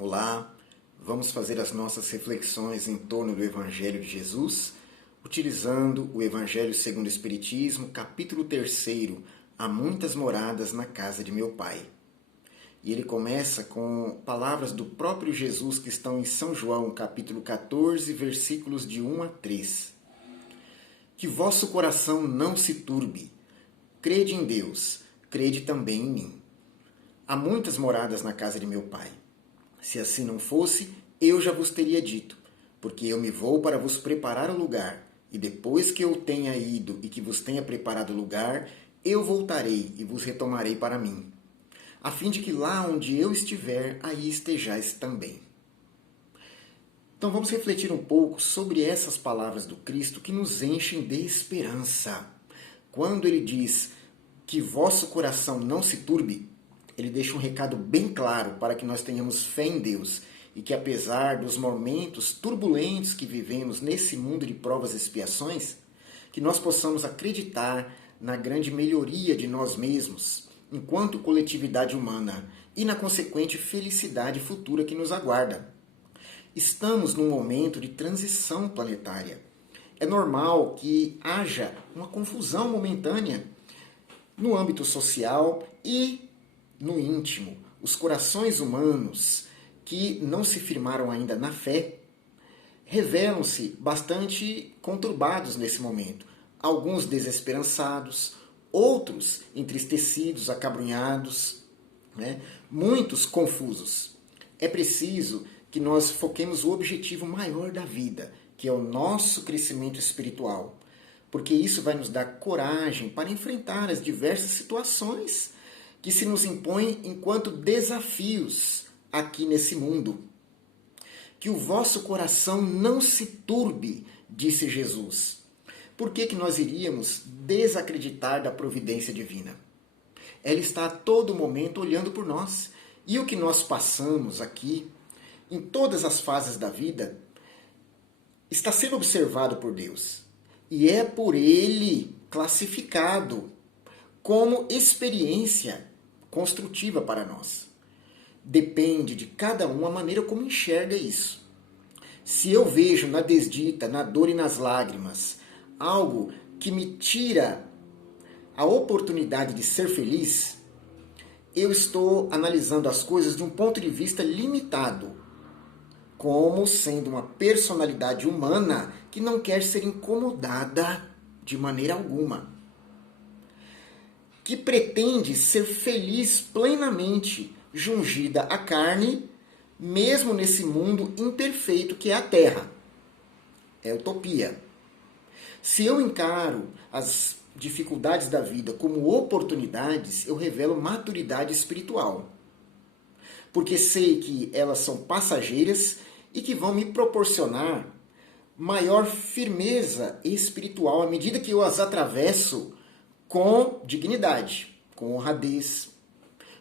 Olá, vamos fazer as nossas reflexões em torno do Evangelho de Jesus, utilizando o Evangelho segundo o Espiritismo, capítulo 3, Há muitas moradas na casa de meu Pai. E ele começa com palavras do próprio Jesus que estão em São João, capítulo 14, versículos de 1 a 3. Que vosso coração não se turbe. Crede em Deus, crede também em mim. Há muitas moradas na casa de meu Pai. Se assim não fosse, eu já vos teria dito, porque eu me vou para vos preparar o lugar, e depois que eu tenha ido e que vos tenha preparado o lugar, eu voltarei e vos retomarei para mim, a fim de que lá onde eu estiver, aí estejais também. Então vamos refletir um pouco sobre essas palavras do Cristo que nos enchem de esperança. Quando ele diz que vosso coração não se turbe, ele deixa um recado bem claro para que nós tenhamos fé em Deus e que, apesar dos momentos turbulentos que vivemos nesse mundo de provas e expiações, que nós possamos acreditar na grande melhoria de nós mesmos, enquanto coletividade humana, e na consequente felicidade futura que nos aguarda. Estamos num momento de transição planetária. É normal que haja uma confusão momentânea no âmbito social e no íntimo. Os corações humanos que não se firmaram ainda na fé revelam-se bastante conturbados nesse momento. Alguns desesperançados, outros entristecidos, acabrunhados, muitos confusos. É preciso que nós foquemos o objetivo maior da vida, que é o nosso crescimento espiritual, porque isso vai nos dar coragem para enfrentar as diversas situações que se nos impõem enquanto desafios aqui nesse mundo. Que o vosso coração não se turbe, disse Jesus. Por que nós iríamos desacreditar da providência divina? Ela está a todo momento olhando por nós. E o que nós passamos aqui, em todas as fases da vida, está sendo observado por Deus. E é por Ele classificado como experiência construtiva para nós. Depende de cada um a maneira como enxerga isso. Se eu vejo na desdita, na dor e nas lágrimas, algo que me tira a oportunidade de ser feliz, eu estou analisando as coisas de um ponto de vista limitado, como sendo uma personalidade humana que não quer ser incomodada de maneira alguma, que pretende ser feliz plenamente, jungida à carne, mesmo nesse mundo imperfeito que é a Terra. É utopia. Se eu encaro as dificuldades da vida como oportunidades, eu revelo maturidade espiritual. Porque sei que elas são passageiras e que vão me proporcionar maior firmeza espiritual à medida que eu as atravesso com dignidade, com honradez,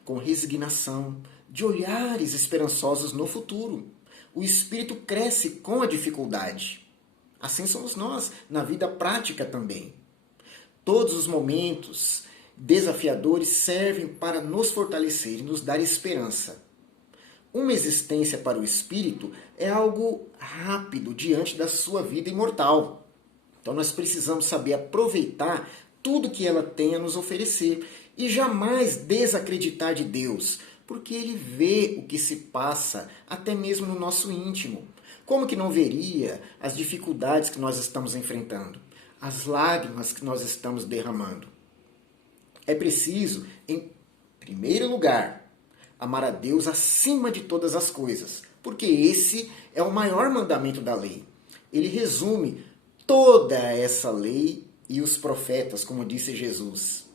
com resignação, de olhares esperançosos no futuro. O espírito cresce com a dificuldade. Assim somos nós, na vida prática também. Todos os momentos desafiadores servem para nos fortalecer e nos dar esperança. Uma existência para o espírito é algo rápido diante da sua vida imortal. Então nós precisamos saber aproveitar tudo que ela tem a nos oferecer e jamais desacreditar de Deus, porque Ele vê o que se passa até mesmo no nosso íntimo. Como que não veria as dificuldades que nós estamos enfrentando, as lágrimas que nós estamos derramando? É preciso, em primeiro lugar, amar a Deus acima de todas as coisas, porque esse é o maior mandamento da lei. Ele resume toda essa lei e os profetas, como disse Jesus.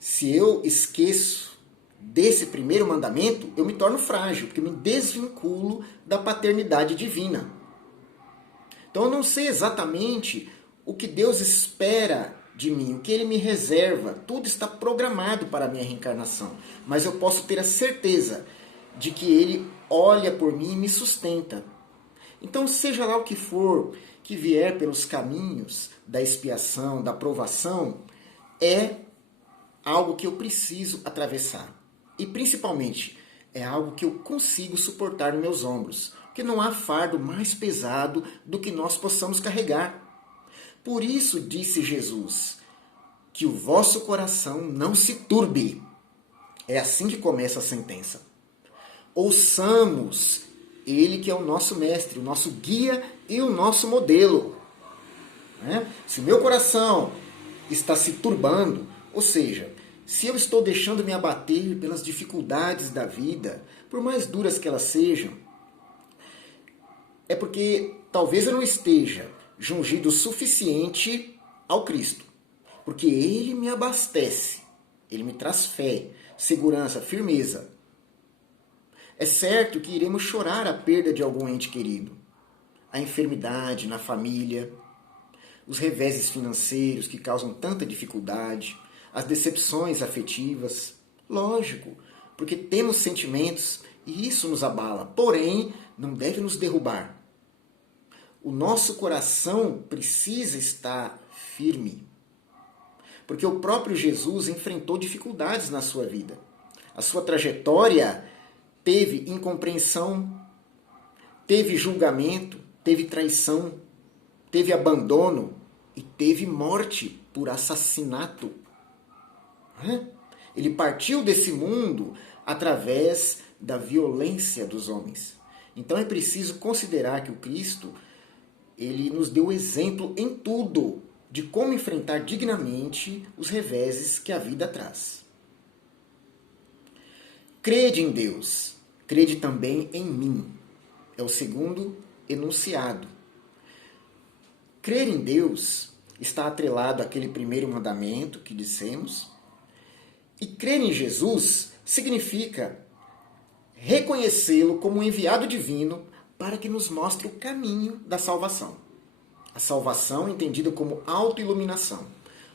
Se eu esqueço desse primeiro mandamento, eu me torno frágil, porque me desvinculo da paternidade divina. Então eu não sei exatamente o que Deus espera de mim, o que Ele me reserva. Tudo está programado para a minha reencarnação. Mas eu posso ter a certeza de que Ele olha por mim e me sustenta. Então, seja lá o que for que vier pelos caminhos da expiação, da provação, é algo que eu preciso atravessar. E principalmente, É algo que eu consigo suportar nos meus ombros, porque não há fardo mais pesado do que nós possamos carregar. Por isso disse Jesus, que o vosso coração não se turbe. É assim que começa a sentença. Ouçamos ele que é o nosso mestre, o nosso guia e o nosso modelo. Se meu coração está se turbando, ou seja, se eu estou deixando me abater pelas dificuldades da vida, por mais duras que elas sejam, é porque talvez eu não esteja jungido o suficiente ao Cristo. Porque Ele me abastece, Ele me traz fé, segurança, firmeza. É certo que iremos chorar a perda de algum ente querido, a enfermidade na família, os reveses financeiros que causam tanta dificuldade, as decepções afetivas. Lógico, porque temos sentimentos e isso nos abala, porém não deve nos derrubar. O nosso coração precisa estar firme, porque o próprio Jesus enfrentou dificuldades na sua vida. A sua trajetória teve incompreensão, teve julgamento, teve traição, teve abandono e teve morte por assassinato. Ele partiu desse mundo através da violência dos homens. Então é preciso considerar que o Cristo, ele nos deu exemplo em tudo de como enfrentar dignamente os reveses que a vida traz. Crede em Deus, crede também em mim. É o segundo enunciado. Crer em Deus está atrelado àquele primeiro mandamento que dissemos. E crer em Jesus significa reconhecê-lo como um enviado divino para que nos mostre o caminho da salvação. A salvação entendida como autoiluminação.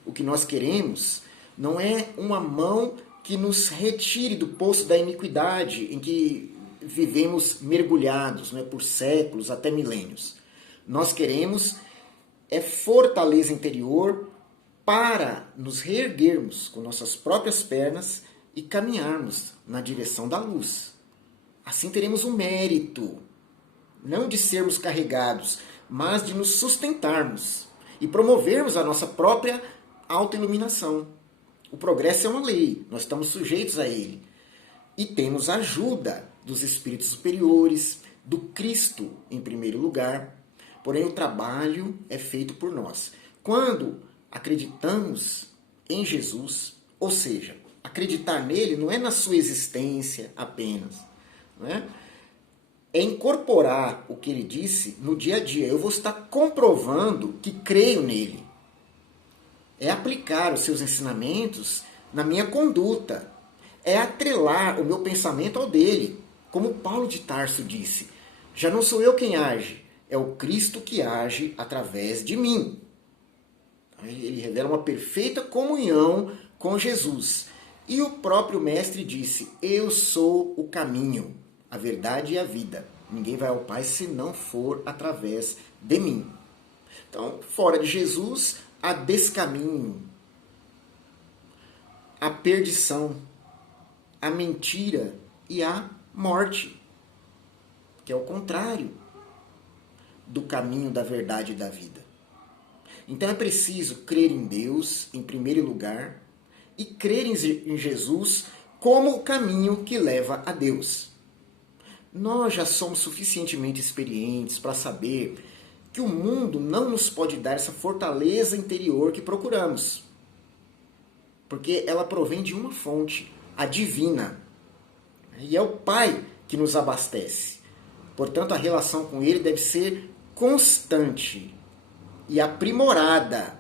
O que nós queremos não é uma mão que nos retire do poço da iniquidade em que vivemos mergulhados, por séculos, até milênios. Nós queremos fortaleza interior para nos reerguermos com nossas próprias pernas e caminharmos na direção da luz. Assim teremos o mérito, não de sermos carregados, mas de nos sustentarmos e promovermos a nossa própria autoiluminação. O progresso é uma lei, nós estamos sujeitos a ele. E temos a ajuda dos espíritos superiores, do Cristo em primeiro lugar. Porém, o trabalho é feito por nós. Quando acreditamos em Jesus, ou seja, acreditar nele não é na sua existência apenas, não é? É incorporar o que ele disse no dia a dia. Eu vou estar comprovando que creio nele. É aplicar os seus ensinamentos na minha conduta. É atrelar o meu pensamento ao dele. Como Paulo de Tarso disse, já não sou eu quem age, é o Cristo que age através de mim. Ele revela uma perfeita comunhão com Jesus. E o próprio mestre disse, eu sou o caminho, a verdade e a vida. Ninguém vai ao Pai se não for através de mim. Então, fora de Jesus, há descaminho, a perdição, a mentira e a morte, que é o contrário do caminho da verdade e da vida. Então é preciso crer em Deus, em primeiro lugar, e crer em Jesus como o caminho que leva a Deus. Nós já somos suficientemente experientes para saber que o mundo não nos pode dar essa fortaleza interior que procuramos. Porque ela provém de uma fonte, a divina. E é o Pai que nos abastece. Portanto, a relação com Ele deve ser constante e aprimorada.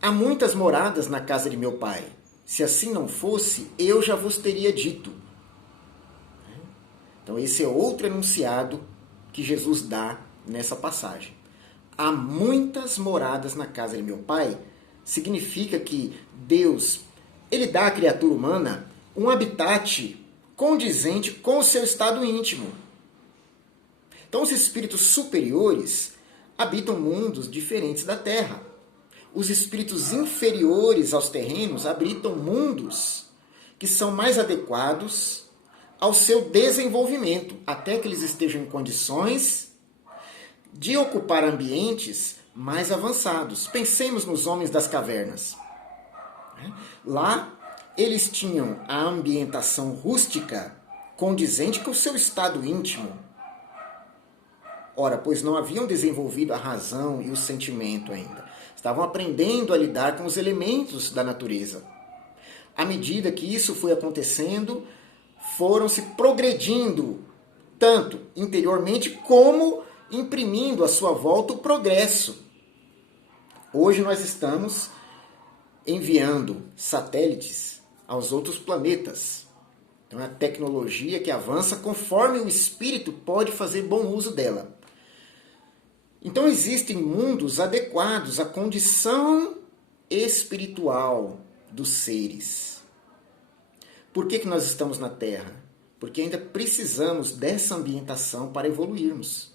Há muitas moradas na casa de meu Pai. Se assim não fosse, eu já vos teria dito. Então esse é outro enunciado que Jesus dá nessa passagem. Há muitas moradas na casa de meu Pai, significa que Deus, ele dá à criatura humana um habitat condizente com o seu estado íntimo. Então os espíritos superiores habitam mundos diferentes da Terra. os espíritos inferiores aos terrenos habitam mundos que são mais adequados ao seu desenvolvimento, até que eles estejam em condições de ocupar ambientes mais avançados. Pensemos nos homens das cavernas. Lá, eles tinham a ambientação rústica condizente com o seu estado íntimo. Ora, pois não haviam desenvolvido a razão e o sentimento ainda. Estavam aprendendo a lidar com os elementos da natureza. À medida que isso foi acontecendo, foram se progredindo, tanto interiormente como imprimindo à sua volta o progresso. Hoje nós estamos enviando satélites aos outros planetas. Então é a tecnologia que avança conforme o espírito pode fazer bom uso dela. Então existem mundos adequados à condição espiritual dos seres. Por que nós estamos na Terra? Porque ainda precisamos dessa ambientação para evoluirmos.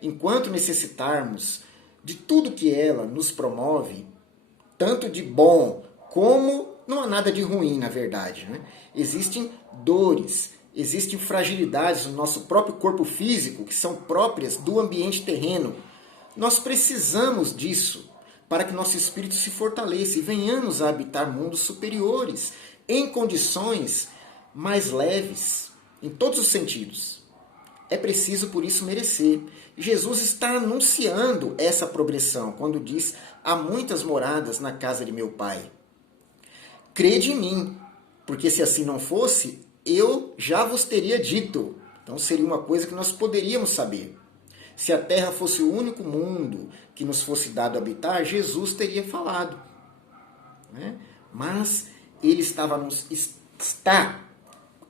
Enquanto necessitarmos de tudo que ela nos promove, tanto de bom como não há nada de ruim, na verdade, né? Existem dores, existem fragilidades no nosso próprio corpo físico que são próprias do ambiente terreno. Nós precisamos disso para que nosso espírito se fortaleça e venhamos a habitar mundos superiores, em condições mais leves, em todos os sentidos. É preciso, por isso, merecer. Jesus está anunciando essa progressão quando diz: há muitas moradas na casa de meu Pai. Crede em mim, porque se assim não fosse, eu já vos teria dito. Então seria uma coisa que nós poderíamos saber. Se a Terra fosse o único mundo que nos fosse dado habitar, Jesus teria falado. Né? Mas ele está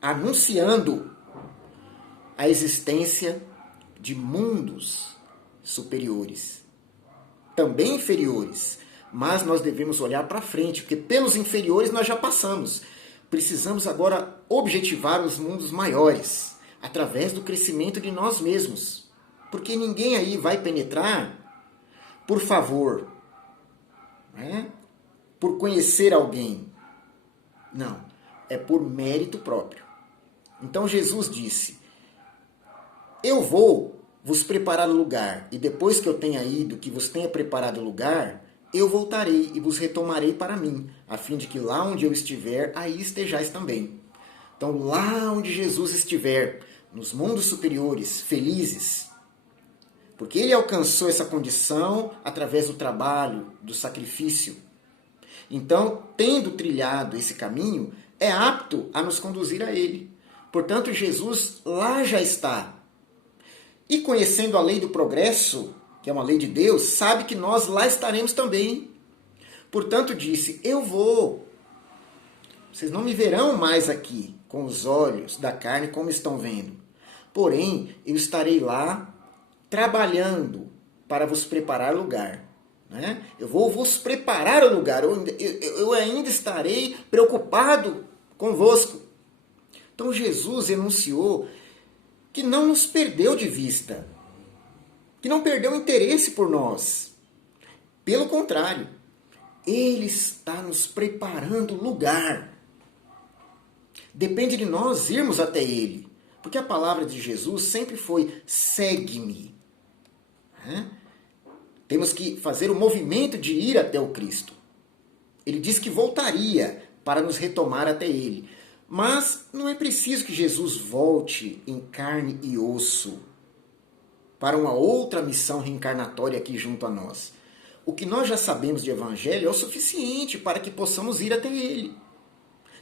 anunciando a existência de mundos superiores, também inferiores, mas nós devemos olhar para frente, porque pelos inferiores nós já passamos. Precisamos agora objetivar os mundos maiores, através do crescimento de nós mesmos, porque ninguém aí vai penetrar por favor, né? Por conhecer alguém. Não, é por mérito próprio. Então Jesus disse: eu vou vos preparar lugar, e depois que eu tenha ido, que vos tenha preparado lugar, eu voltarei e vos retomarei para mim, a fim de que lá onde eu estiver, aí estejais também. Então, lá onde Jesus estiver, nos mundos superiores, felizes, porque ele alcançou essa condição através do trabalho, do sacrifício. Então, tendo trilhado esse caminho, é apto a nos conduzir a ele. Portanto, Jesus lá já está. E conhecendo a lei do progresso, que é uma lei de Deus, sabe que nós lá estaremos também. Portanto, disse: eu vou. Vocês não me verão mais aqui, com os olhos da carne, como estão vendo. Porém, eu estarei lá, trabalhando para vos preparar lugar. Né? Eu vou vos preparar o lugar. Eu ainda estarei preocupado convosco. Então, Jesus enunciou que não nos perdeu de vista, que não perdeu interesse por nós. Pelo contrário, ele está nos preparando lugar. Depende de nós irmos até ele, porque a palavra de Jesus sempre foi: segue-me. Temos que fazer o movimento de ir até o Cristo. Ele disse que voltaria para nos retomar até ele. Mas não é preciso que Jesus volte em carne e osso para uma outra missão reencarnatória aqui junto a nós. O que nós já sabemos de Evangelho é o suficiente para que possamos ir até ele.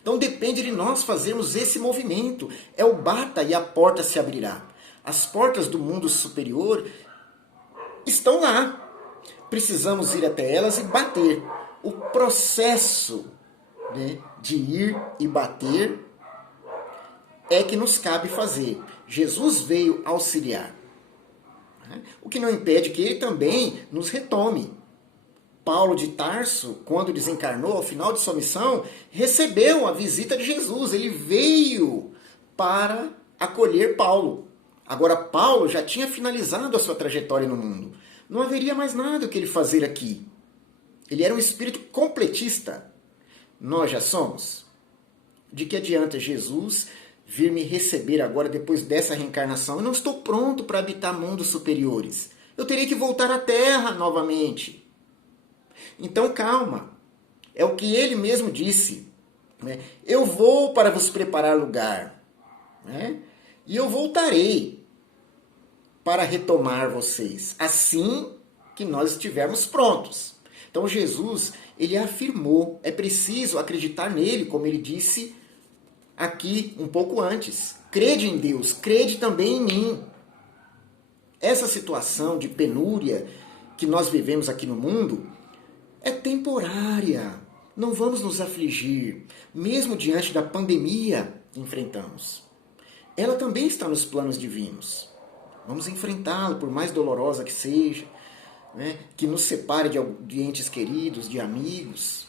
Então depende de nós fazermos esse movimento. É o bata e a porta se abrirá. As portas do mundo superior estão lá. Precisamos ir até elas e bater. O processo, né, de ir e bater é que nos cabe fazer. Jesus veio auxiliar. O que não impede que ele também nos retome. Paulo de Tarso, quando desencarnou, ao final de sua missão, recebeu a visita de Jesus. Ele veio para acolher Paulo. Agora, Paulo já tinha finalizado a sua trajetória no mundo. Não haveria mais nada o que ele fazer aqui. Ele era um espírito completista. Nós já somos? De que adianta Jesus vir me receber agora depois dessa reencarnação? Eu não estou pronto para habitar mundos superiores. Eu teria que voltar à Terra novamente. Então calma. É o que ele mesmo disse. Né? Eu vou para vos preparar lugar. Né? E eu voltarei para retomar vocês. Assim que nós estivermos prontos. Então Jesus, ele afirmou. É preciso acreditar nele, como ele disse aqui um pouco antes. Crede em Deus, crede também em mim. Essa situação de penúria que nós vivemos aqui no mundo é temporária. Não vamos nos afligir, mesmo diante da pandemia que enfrentamos. Ela também está nos planos divinos. Vamos enfrentá-la, por mais dolorosa que seja, né? Que nos separe de entes queridos, de amigos.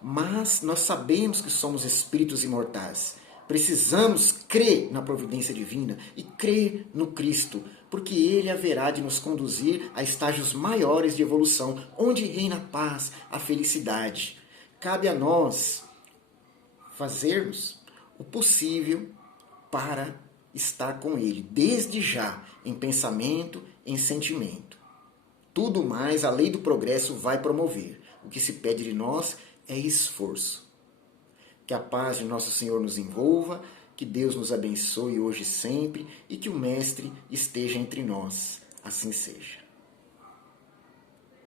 Mas nós sabemos que somos espíritos imortais. Precisamos crer na providência divina e crer no Cristo, porque Ele haverá de nos conduzir a estágios maiores de evolução, onde reina a paz, a felicidade. Cabe a nós fazermos o possível para estar com Ele, desde já, em pensamento, em sentimento. Tudo mais a lei do progresso vai promover. O que se pede de nós é esforço. Que a paz de nosso Senhor nos envolva, que Deus nos abençoe hoje e sempre e que o Mestre esteja entre nós. Assim seja.